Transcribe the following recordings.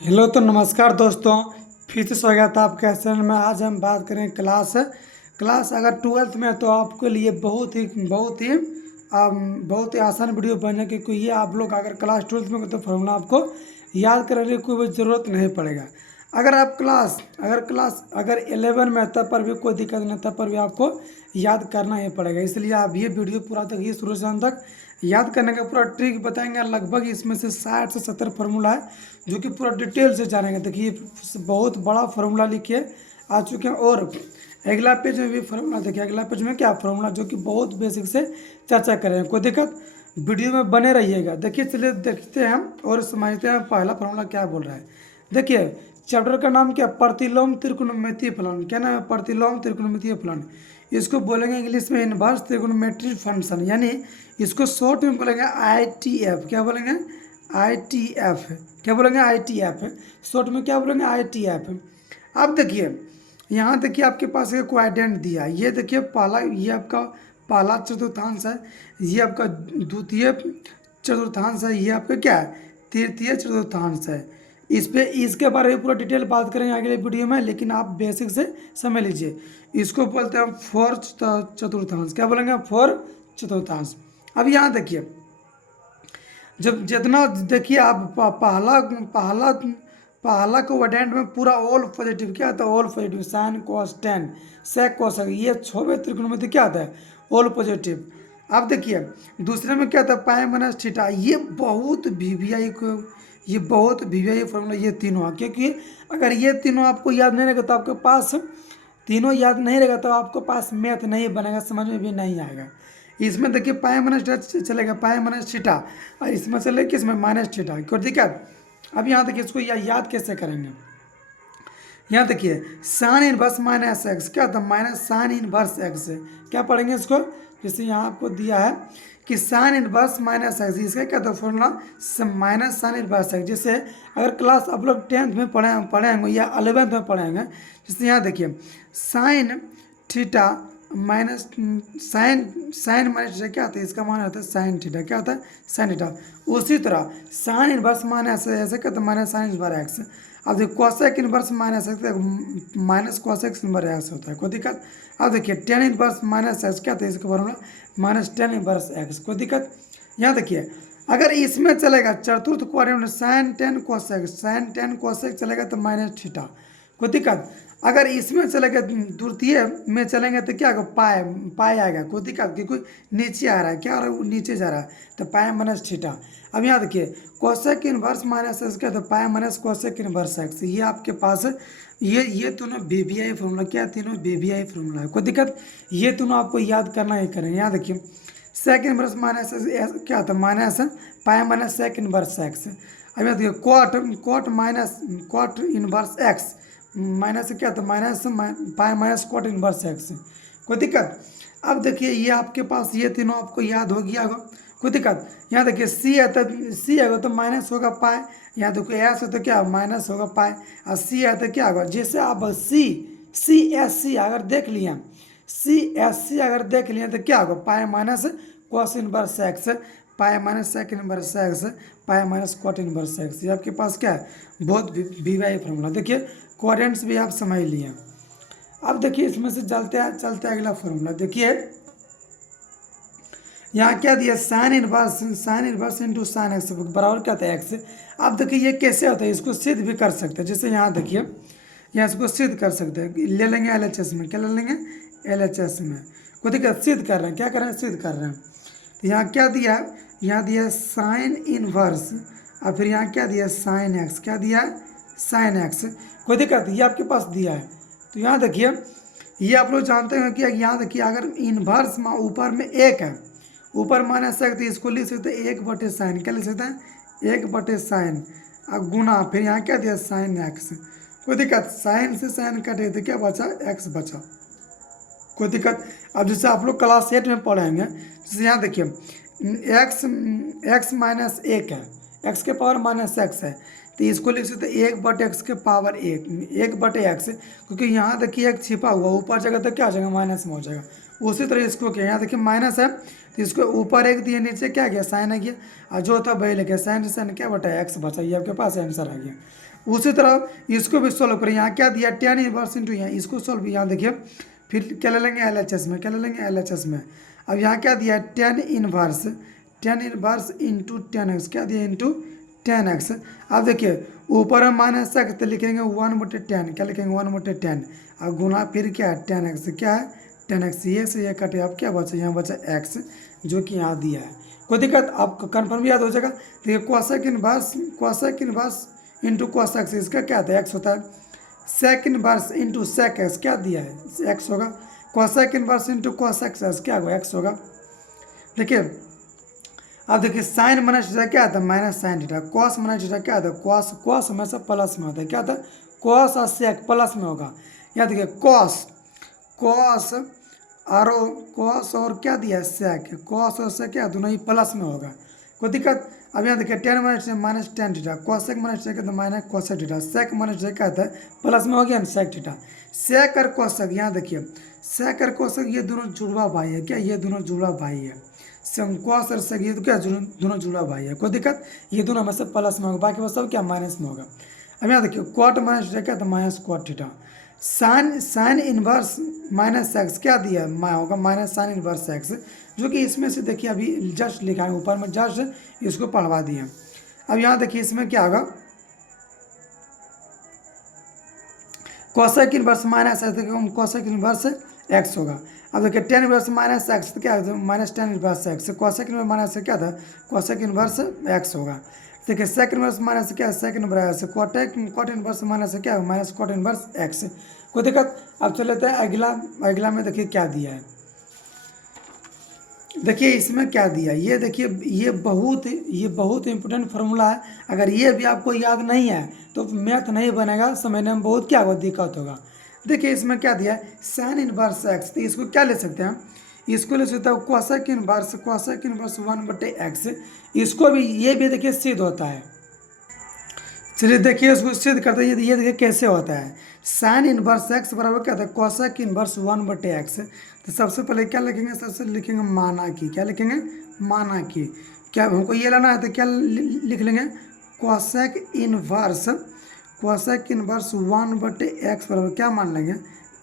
Hello तो नमस्कार दोस्तों। फिर से स्वागत है आपके चैनल में। आज हम बात करें क्लास अगर ट्वेल्थ में है तो आपके लिए बहुत ही आसान वीडियो बने, क्योंकि ये आप लोग अगर क्लास ट्वेल्थ में हो तो फॉर्मूला आपको याद करने की कोई भी ज़रूरत नहीं पड़ेगा। अगर 11 में है तब पर भी कोई दिक्कत नहीं, तब पर भी आपको याद करना ही पड़ेगा। इसलिए आप ये वीडियो पूरा तक ये शुरू से अंत तक याद करने का पूरा ट्रिक बताएंगे। लगभग इसमें से 60 से 70 फार्मूला है जो कि पूरा डिटेल से जानेंगे। देखिए बहुत बड़ा फार्मूला लिखिए आ चुके हैं, और अगला पेज में भी फार्मूला देखिए। अगला पेज में क्या फार्मूला जो कि बहुत बेसिक से चर्चा करेंगे। कोई दिक्कत, वीडियो में बने रहिएगा। देखिए चलिए देखते हैं हम और समझते हैं पहला फार्मूला क्या बोल रहा है। देखिए चैप्टर का नाम क्या, प्रतिलोम त्रिकोणमितीय फलन। क्या नाम है, प्रतिलोम त्रिकोणमितीय फलन। इसको बोलेंगे इंग्लिश में इनवर्स त्रिकोणमेट्री फंक्शन, यानी इसको शॉर्ट में बोलेंगे ITF। क्या बोलेंगे, ITF। क्या बोलेंगे, ITF। शॉर्ट में क्या बोलेंगे, ITF। अब देखिए यहाँ देखिए आपके पास एक क्वाड्रेंट दिया है। ये देखिए पहला, ये आपका पहला चतुर्थांश है, ये आपका द्वितीय चतुर्थांश है, ये आपका क्या है, तृतीय चतुर्थांश है। इस पे इसके बारे में पूरा डिटेल बात करेंगे अगले वीडियो में, लेकिन आप बेसिक से समझ लीजिए। इसको बोलते हैं फोर चतुर्थांश। क्या बोलेंगे, फोर चतुर्थांश। अब यहाँ देखिए, जब जितना देखिए आप पहला पहला पहला क्वाड्रेंट में पूरा ऑल पॉजिटिव क्या आता है, all positive, sine cos tan sec cos, ये छवे त्रिकोणमिति क्या आता है, ऑल पॉजिटिव। अब देखिए दूसरे में क्या आता है, पाई माइनस थीटा। ये बहुत वीवीआई फॉर्मूला, ये तीनों, क्योंकि अगर ये तीनों आपको याद नहीं रहेगा तो आपके पास तीनों याद नहीं रहेगा तो आपको पास मैथ नहीं बनेगा, समझ में भी नहीं आएगा। इसमें देखिए पाई माइनस थीटा चलेगा, पाई माइनस थीटा, और इसमें चलेगा किसमें, माइनस थीटा। कोई दिक्कत। अब यहाँ देखिए इसको याद कैसे करेंगे। यहाँ देखिए साइन इनवर्स माइनस एक्स क्या होता है, माइनस साइन इनवर्स एक्स। क्या पढ़ेंगे इसको, जैसे यहाँ आपको दिया है कि साइन इनवर्स माइनस एक्स, इसका क्या होता है formula, minus sine inverse x. जैसे अगर क्लास आप लोग 10th में पढ़ेंगे या 11th में पढ़ेंगे, जैसे यहाँ देखिए sine theta minus sine sine minus theta क्या होता है, इसका मान होता है साइन थीटा। क्या होता है, साइन थीटा। उसी तरह साइन इनवर्स माइनस ऐसे क्या होता है, माइनस साइन इनवर्स एक्स। अब देखिए cosec inverse minus x, minus cosec inverse x होता है। कोई दिक्कत। अब देखिए टेन इनवर्स माइनस एक्स क्या था, इसके formula minus ten inverse x. कोई दिक्कत। यहाँ देखिए अगर इसमें चलेगा चतुर्थ क्वाड्रेंट में sine tan cosec, sine tan cosec चलेगा तो माइनस थीटा। कोई दिक्कत। अगर इसमें चलेगा द्वितीय में चलेंगे तो क्या होगा, पाए पाए आएगा। कोई दिक्कत, क्योंकि नीचे आ रहा है, क्या आ रहा है, वो नीचे जा रहा है, तो पाए माइनस थीटा। अब यहाँ देखिए कोसेक इनवर्स माइनस एक्स क्या, तो pi minus cosec inverse x. ये आपके पास ये दोनों वीवीआई फॉर्मूला, क्या तीनों वीवीआई फॉर्मूला है। कोई दिक्कत। ये दोनों आपको याद करना ही करेंगे। यहाँ देखिए सेक इनवर्स माइनस क्या होता है, माइनस पाए माइनस सेक इनवर्स एक्स। अब यहाँ देखिए cot minus cot inverse x, minus क्या होता है, minus pi minus cot inverse x. कोई दिक्कत। अब देखिए ये आपके पास ये तीनों आपको याद हो गया होगा। कोई दिक्कत। यहाँ देखिए सी है तो सी है तो माइनस होगा पाए, यहाँ देखो एस है तो क्या माइनस होगा पाए, और सी है तो क्या होगा, जैसे आप सी अगर देख लिए, सी अगर देख लिए तो क्या होगा, pi minus cos inverse x, pi minus sec inverse x, pi minus cot inverse x. ये आपके पास क्या है, बहुत वीवीआई फॉर्मूला। देखिए क्वाड्रेंट्स भी आप समझ लिए। अब देखिए इसमें से चलते अगला फॉर्मूला। देखिए यहाँ क्या दिया, sine inverse into sine x बराबर क्या होता है, एक्स। अब देखिए ये कैसे होता है, इसको सिद्ध भी कर सकते हैं। जैसे यहाँ देखिए यहाँ इसको सिद्ध कर सकते हैं, ले लेंगे LHS में। क्या ले लेंगे, LHS में। कोई दिक्कत, सिद्ध कर रहे हैं, क्या कर रहे हैं, सिद्ध कर रहे हैं। तो यहाँ क्या दिया, यहाँ दिया साइन इनवर्स, और फिर यहाँ क्या दिया, साइन एक्स। क्या दिया, साइन एक्स। कोई दिक्कत, ये आपके पास दिया है। तो यहाँ देखिए ये आप लोग जानते हैं कि यहाँ देखिए अगर इनवर्स में ऊपर में एक है, ऊपर माइनस है, तो इसको लिख सकते हैं 1/साइन। क्या लिख सकते हैं, 1/साइन, और गुना, फिर यहाँ क्या दिया, साइन एक्स। कोई दिक्कत, साइन से साइन कटे तो क्या बचा, एक्स बचा। कोई दिक्कत। अब जैसे आप लोग क्लास 8 में पढ़ेंगे, जैसे यहाँ देखिए एक्स माइनस एक है, एक्स के पावर माइनस एक्स है, तो इसको लिख सकते हैं 1/x के पावर 1/x, क्योंकि यहाँ देखिए एक छिपा हुआ ऊपर जगह तो क्या हो जाएगा माइनस में हो जाएगा। उसी तरह इसको क्या, यहाँ देखिए माइनस है तो इसको ऊपर एक दिया नीचे क्या गया साइन आ गया, और जो था वही लिखे साइन साइन क्या बटा एक्स बचा, ये आपके पास आंसर आ गया। उसी तरह इसको भी सोल्व करें, यहाँ क्या दिया tan इनवर्स इंटू, यहाँ इसको सोल्व, यहाँ देखिए फिर क्या ले लेंगे LHS में, क्या ले लेंगे LHS में। अब यहाँ क्या दिया tan inverse into tan x, क्या दिया इंटू tan x। अब देखिए ऊपर में माइनस एक्स तो लिखेंगे 1/10, क्या लिखेंगे 1/10, और गुना फिर क्या है tan x, क्या है tan x, ये से ये कटे, अब क्या बचा यहाँ बचा x जो कि यहाँ दिया है। कोई दिक्कत, आपको कन्फर्म याद हो जाएगा। देखिए कोसेक इनवर्स इंटू कोसेक, इसका क्या था x होता है, sec inverse into sec x क्या दिया है x होगा, cosec inverse into cosec x क्या होगा x होगा। देखिए अब देखिए साइन माइनस थीटा क्या आता है minus sine theta, cos minus theta क्या आता है कॉस, कॉस हमेशा प्लस में होता है, क्या आता है कॉस और सेक प्लस में होगा। यहाँ देखिए कॉस और क्या दिया है सेक, कॉस और सेक क्या दोनों ही प्लस में होगा, कोई दिक्कत। अब यहाँ देखिए tan minus tan theta, cosec minus theta तो minus cosec theta, sec minus theta क्या आता है प्लस में हो गया ना सेक थीटा। सेक और कोसेक, यहाँ देखिए सेक और कोसेक ये दोनों जुड़वा भाई है, क्या ये दोनों जुड़वा भाई है, कॉस और सेक ये तो क्या दोनों जुड़ा भाई है, कोई दिक्कत। ये दोनों हमें से प्लस में होगा, बाकी वो सब क्या माइनस में होगा। अब यहाँ देखिए कॉट माइनस थीटा क्या था minus cot theta, sine inverse minus x क्या दिया होगा माइनस साइन इनवर्स एक्स, जो कि इसमें से देखिए अभी जस्ट लिखा है ऊपर में, जस्ट इसको पढ़वा दिए। अब यहाँ देखिए इसमें क्या होगा cosec inverse minus x, cosec inverse x होगा। अब देखिए tan इनवर्स माइनस एक्स तो क्या है minus tan inverse x, cosec inverse minus क्या था कोसेक इनवर्स एक्स होगा। देखिए सेक इनवर्स माइनस क्या है sec inverse, cot inverse minus क्या है माइनस कॉट इनवर्स एक्स, कोई दिक्कत। अब चल लेते हैं अगला में देखिए क्या दिया है, देखिए इसमें क्या दिया, ये देखिए ये बहुत इंपॉर्टेंट फार्मूला है, अगर ये भी आपको याद नहीं है तो मैथ नहीं बनेगा, समझने में बहुत क्या होगा दिक्कत होगा। देखिए इसमें क्या दिया है साइन इनवर्स एक्स, तो इसको क्या ले सकते हैं, इसको ले सकते हैं कोसेक इनवर्स 1/x, इसको भी ये भी देखिए सिद्ध होता है। चलिए देखिए इसको सिद्ध करते हैं, ये देखिए कैसे होता है, साइन इनवर्स एक्स बराबर क्या था कोसेक इनवर्स 1/x। तो सबसे पहले क्या लिखेंगे, सबसे लिखेंगे माना की, क्या लिखेंगे माना की, क्या हमको ये लाना है तो क्या लिख लेंगे कोसेक इनवर्स 1/x बराबर क्या मान लेंगे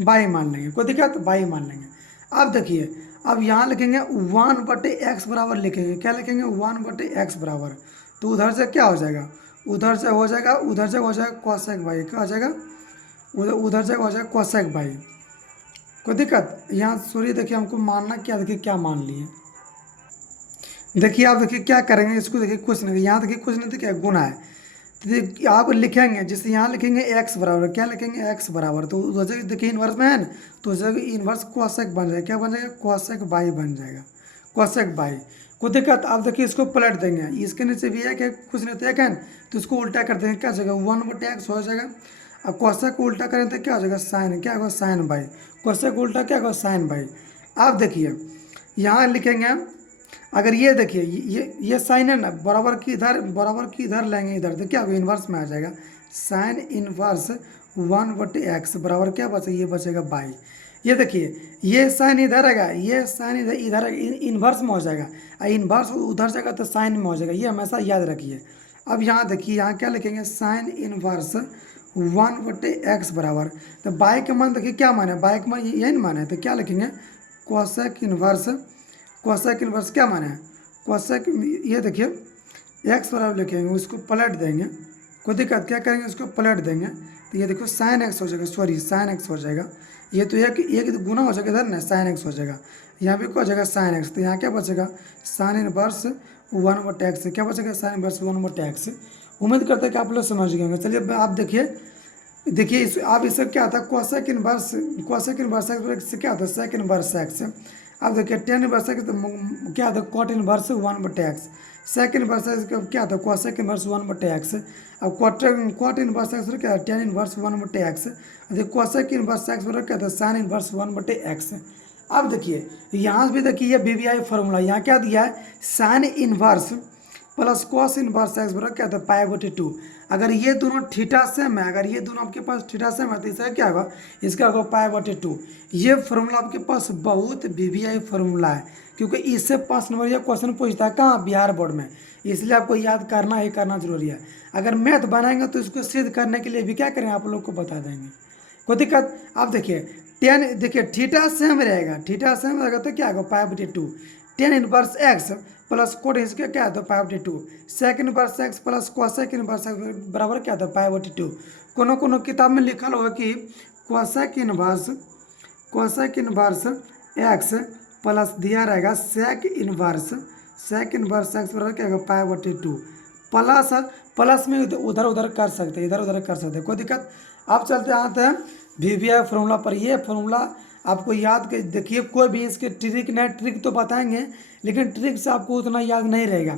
बाई मान लेंगे, कोई दिक्कत बाई मान लेंगे। अब देखिए अब यहाँ लिखेंगे 1/x बराबर लिखेंगे, क्या लिखेंगे 1/x बराबर, तो उधर से क्या हो जाएगा उधर से हो जाएगा कोसेक बाई, क्या हो जाएगा उधर से हो जाएगा कोसेक बाई, कोई दिक्कत। यहाँ सॉरी देखिए हमको मानना क्या, देखिए क्या मान लिए, देखिए आप देखिए क्या करेंगे इसको, देखिए कुछ नहीं, यहाँ देखिए कुछ नहीं तो क्या गुना है, तो देखिए आप लिखेंगे जैसे यहाँ लिखेंगे x बराबर, क्या लिखेंगे x बराबर, तो उधर से देखिए इन्वर्स में है ना, तो उस जगह इन्वर्स कोसेक बन जाएगा, क्या बन जाएगा कोसेक बाई बन जाएगा, कोसेक बाई, कोई दिक्कत। आप देखिए इसको पलट देंगे, इसके नीचे भी है कि कुछ नहीं तो एक है, तो इसको उल्टा कर देंगे क्या हो जाएगा 1/x हो जाएगा। अब कोसेक को उल्टा करें तो क्या हो जाएगा साइन, क्या होगा साइन बाई, कोसेक उल्टा क्या होगा साइन बाई। आप देखिए यहाँ लिखेंगे अगर ये देखिए ये साइन है ना बराबर की इधर लेंगे इधर तो क्या होगा इन्वर्स में आ जाएगा, साइन इन्वर्स 1/x बराबर क्या बचेगा ये बचेगा बाई। ये देखिए ये साइन इधर आएगा, ये साइन इधर इन्वर्स में हो जाएगा, और इन्वर्स उधर जाएगा तो साइन में हो जाएगा, ये हमेशा याद रखिए। अब यहाँ देखिए यहाँ क्या लिखेंगे साइन इन्वर्स 1/x बराबर, तो बाई का मान देखिए क्या माने बाई का मान यही मान है, तो क्या लिखेंगे कोसेक इन्वर्स क्या माने कोसेक, ये देखिए x बराबर लिखेंगे उसको पलट देंगे, कोई दिक्कत क्या करेंगे उसको पलट देंगे, तो ये देखो साइन x हो जाएगा, सॉरी साइन x हो जाएगा, ये तो एक गुना हो जाएगा इधर ना साइन x हो जाएगा, यहाँ भी क्या हो जाएगा साइन x, तो यहाँ क्या बचेगा साइन इनवर्स 1/x, क्या बचेगा साइन इनवर्स 1/x। उम्मीद करते हैं कि आप लोग समझ गए होंगे। चलिए आप देखिए इस आप इससे क्या आता है कोसेक इनवर्स से क्या होता है सेक इनवर्स एक्स। अब देखिए tan इनवर्स एक्स तो क्या आता है cot inverse 1/x, sec inverse x क्या आता है कोसेक इनवर्स 1/x। अब कॉट इनवर्स एक्स क्या है tan इनवर्स 1/x, देखिए कोसेक इनवर्स एक्स बराबर क्या था साइन इनवर्स 1/x। अब देखिए यहाँ भी देखिए ये BVI फार्मूला, यहाँ क्या दिया है sine inverse plus cos inverse x बराबर क्या होता है पाई/2। अगर ये दोनों थीटा सेम है, अगर ये दोनों आपके पास थीटा सेम है तो इसका क्या होगा, इसका होगा पाई/2। ये फार्मूला आपके पास बहुत वीवीआई फार्मूला है, क्योंकि इससे 5 नंबर या क्वेश्चन पूछता है कहाँ, बिहार बोर्ड में, इसलिए आपको याद करना ही करना जरूरी है। अगर मैथ बनाएंगे तो इसको सिद्ध करने के लिए भी क्या करें, आप लोग को बता देंगे, कोई दिक्कत। आप देखिए टेन, देखिए थीटा सेम रहेगा, थीटा सेम रहेगा तो क्या होगा पाई/2। Tan inverse x plus cot इसका क्या होता है पाई/2। Sec inverse x plus cosec inverse x बराबर क्या होता है पाई/2। कोनो कोनो किताब में लिखल होगा कि कोसेक इनवर्स एक्स प्लस दिया रहेगा सेक इनवर्स एक्स बराबर क्या होगा पाई/2। प्लस प्लस में उधर उधर कर सकते हैं, इधर उधर कर सकते हैं, कोई दिक्कत। अब चलते आते हैं वीवीआई फार्मूला पर। ये फार्मूला आपको याद कर देखिए, कोई भी इसके ट्रिक नहीं, ट्रिक तो बताएंगे लेकिन ट्रिक से आपको उतना याद नहीं रहेगा।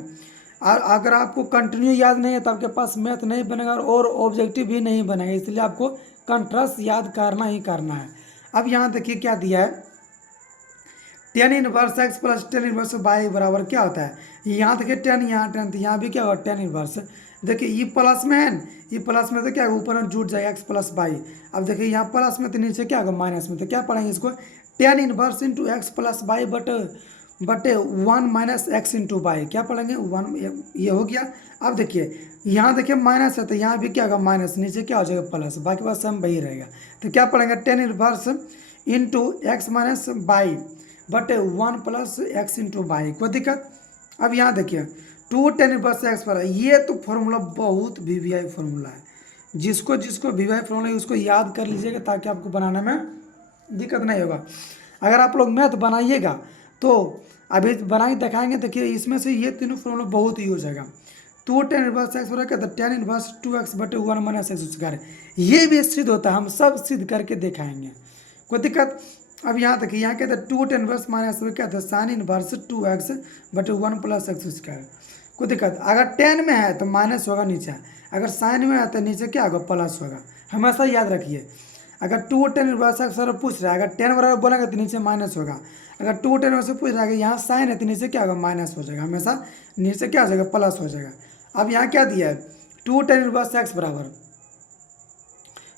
और अगर आपको कंटिन्यू याद नहीं है तो आपके पास मैथ नहीं बनेगा और ऑब्जेक्टिव भी नहीं बनेगा, इसलिए आपको कंट्रास्ट याद करना ही करना है। अब यहाँ देखिए क्या दिया है, ten inverse x plus tan inverse by बराबर क्या होता है, यहाँ देखिए टेन, यहाँ टेन, तो यहाँ भी क्या होगा टेन इनवर्स। देखिए ये प्लस में है न, ये प्लस में तो क्या होगा ऊपर में जुट जाएगा एक्स प्लस बाई। अब देखिए यहाँ प्लस में तो नीचे क्या होगा माइनस में, तो क्या पढ़ेंगे इसको, tan inverse into x plus by बटे 1 माइनस एक्स इंटू बाई, क्या पढ़ेंगे 1, ये हो गया। अब देखिए यहाँ देखिए माइनस है तो यहाँ भी क्या होगा माइनस, नीचे क्या हो जाएगा प्लस, बाकी बात सेम वही रहेगा। तो क्या पढ़ेंगे tan inverse into x minus by बटे 1 प्लस एक्स इंटू बाई, कोई दिक्कत। अब यहाँ देखिए 2 टेन इनवर्स एक्स पर, ये तो फॉर्मूला बहुत वीवीआई फार्मूला है, जिसको वीवीआई फार्मूला है उसको याद कर लीजिएगा ताकि आपको बनाने में दिक्कत नहीं होगा। अगर आप लोग मैथ बनाइएगा तो अभी बना के दिखाएंगे, देखिए इसमें से ये तीनों फॉर्मूला बहुत ही हो जाएगा। 2 टेन इनवर्स एक्स बराबर क्या था, टेन इनवर्स 2x बटे 1 माइनस एक्स स्क्वायर, ये भी सिद्ध होता है, हम सब सिद्ध करके दिखाएंगे, कोई दिक्कत। अब यहाँ देखिए यहाँ क्या था 2 टेन इनवर्स माइनस क्या था साइन इनवर्स 2x बटे 1 प्लस एक्स स्क्वायर, कोई दिक्कत। अगर टेन में है तो माइनस होगा नीचे, अगर साइन में है तो नीचे क्या होगा प्लस होगा, हमेशा याद रखिए। अगर 2 टेन इनवर्स एक्स पूछ रहा है, अगर 10 बराबर बोलेंगे तो नीचे माइनस होगा, अगर 2 टेन इनवर्स पूछ रहा है यहाँ साइन है तो नीचे क्या होगा माइनस हो जाएगा, हमेशा नीचे क्या हो जाएगा प्लस हो जाएगा। अब यहाँ क्या दिया है 2 टेन इनवर्स एक्स बराबर,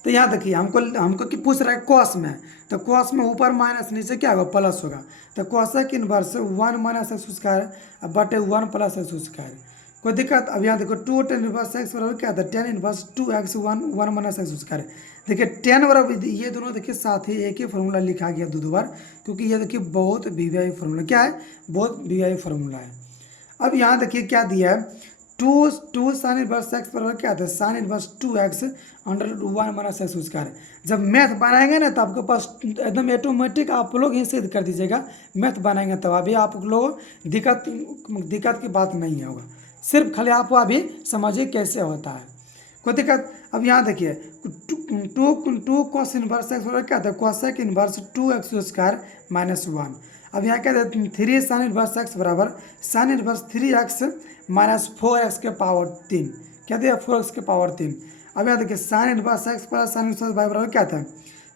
तो यहाँ देखिए हमको कि पूछ रहा है कॉस में, तो कॉस में ऊपर माइनस नीचे क्या होगा प्लस होगा, तो cosec inverse 1 minus x square बटे 1 प्लस एक्स स्क्वायर, कोई दिक्कत। अब यहाँ देखो 2 टेन इनवर्स एक्स बराबर क्या था tan inverse 2x 1 minus x square. देखिए 10 बराबर, ये दोनों देखिए साथ ही एक ही फार्मूला लिखा गया दो बार, क्योंकि ये देखिए बहुत वीवीआई फार्मूला क्या है, बहुत वीवीआई फार्मूला है। अब यहाँ देखिए क्या दिया है 2 साइन इनवर्स एक्स बराबर क्या था sine inverse 2x under 1 minus x square. जब मैथ बनाएंगे ना तो आपके पास एकदम ऑटोमेटिक आप लोग ही सिद्ध कर दीजिएगा, मैथ बनाएंगे तब अभी आप लोग दिक्कत की बात नहीं होगा, सिर्फ खाली आप अभी समझिए कैसे होता है, कोई दिक्कत। अब यहाँ देखिए टू कॉस इनवर्स एक्स बराबर क्या था cosec inverse 2x square minus 1। अब यहाँ क्या था 3 साइन इनवर्स एक्स बराबर sine inverse 3x minus 4x के पावर 3, क्या दिया 4x के पावर 3। अब यहाँ देखिए sine inverse x plus sine inverse by बराबर क्या था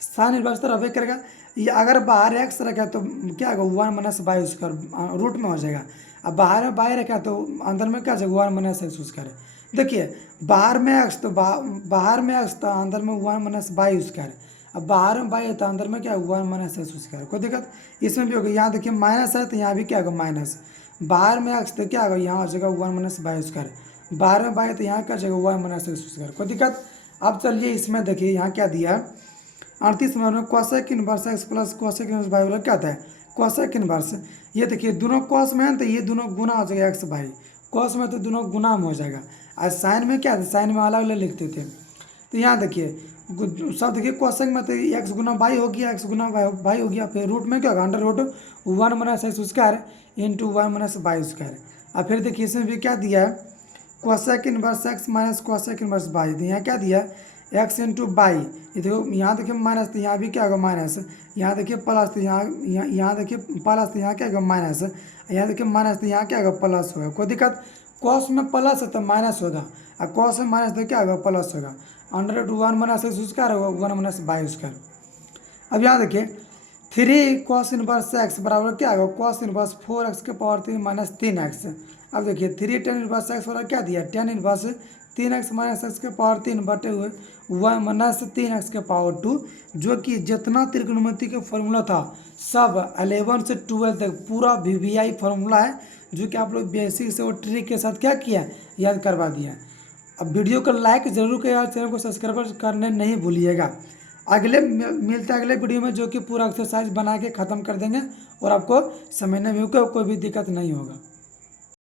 साइन इनवर्स तो रहे करेगा, ये अगर बाहर एक्स रखा तो क्या होगा 1 माइनस बाई स्क्वायर रूट में हो जाएगा, अब बाहर में बाई रखा तो अंदर में क्या जाएगा 1 माइनस एक्स स्क्वायर। देखिए बाहर में एक्स तो बाहर में एक्स तो अंदर में 1 माइनस बाई स्क्वायर, अब बाहर में बाई है तो अंदर में क्या 1 माइनस एक्स स्क्वायर, कोई दिक्कत। इसमें भी होगा, यहाँ देखिए माइनस है तो यहाँ भी क्या होगा माइनस, बाहर में एक्स तो क्या होगा यहाँ हो जाएगा 1 माइनस बाई स्क्वायर, बाहर में बाई तो यहाँ क्या जाएगा 1 माइनस एक्स स्क्वायर, कोई दिक्कत। अब चलिए इसमें देखिए यहाँ क्या दिया है 38 नंबर में cosec inverse x plus cosec inverse by बराबर क्या होता है कॉसेक इनवर्स। ये देखिए दोनों कॉस में है तो ये दोनों गुना हो जाएगा एक्स बाई, कॉस में तो दोनों गुना में हो जाएगा, और साइन में क्या था साइन में अलग अलग लिखते थे। तो यहाँ देखिए सब देखिए कॉसेक में तो एक्स गुना बाई हो गया, एक्स गुना बाई हो गया, फिर रूट में क्या होगा under root 1 minus x square into 1 minus y square. और फिर देखिए इसमें भी क्या दिया है cosec inverse x minus cosec inverse y, तो यहाँ क्या दिया एक्स इंटू बाई, ये देखो यहाँ देखिए माइनस तो यहाँ भी क्या होगा माइनस, यहाँ देखिए प्लस तो यहाँ देखिए प्लस तो यहाँ क्या होगा माइनस, यहाँ देखिए माइनस तो यहाँ क्या होगा प्लस होगा, कोई दिक्कत। कॉस में प्लस है तो माइनस होगा, और कॉस में माइनस तो क्या होगा प्लस होगा, अंडर 1 माइनस एक्स स्क्वायर होगा 1 माइनस बाई स्क्वायर। अब यहाँ देखिए 3 कॉस इनवर्स एक्स बराबर क्या होगा कॉस इनवर्स 4x के पावर 3 माइनस 3x। अब देखिए 3 tan 1 वाला क्या दिया, tan 1 3x माइनस एक्स के पावर 3 बटे हुए 1 - 3x के पावर 2, जो कि जितना त्रिकोणमिति का फॉर्मूला था सब 11 से 12 तक पूरा वीवीआई फार्मूला है, जो कि आप लोग बेसिक से वो ट्रिक के साथ क्या किया, याद करवा दिया। अब वीडियो को लाइक जरूर करिएगा, चैनल को सब्सक्राइब करने नहीं भूलिएगा। अगले मिलते हैं अगले वीडियो में, जो कि पूरा एक्सरसाइज बना के ख़त्म कर देंगे और आपको समझने में कोई भी दिक्कत नहीं होगा।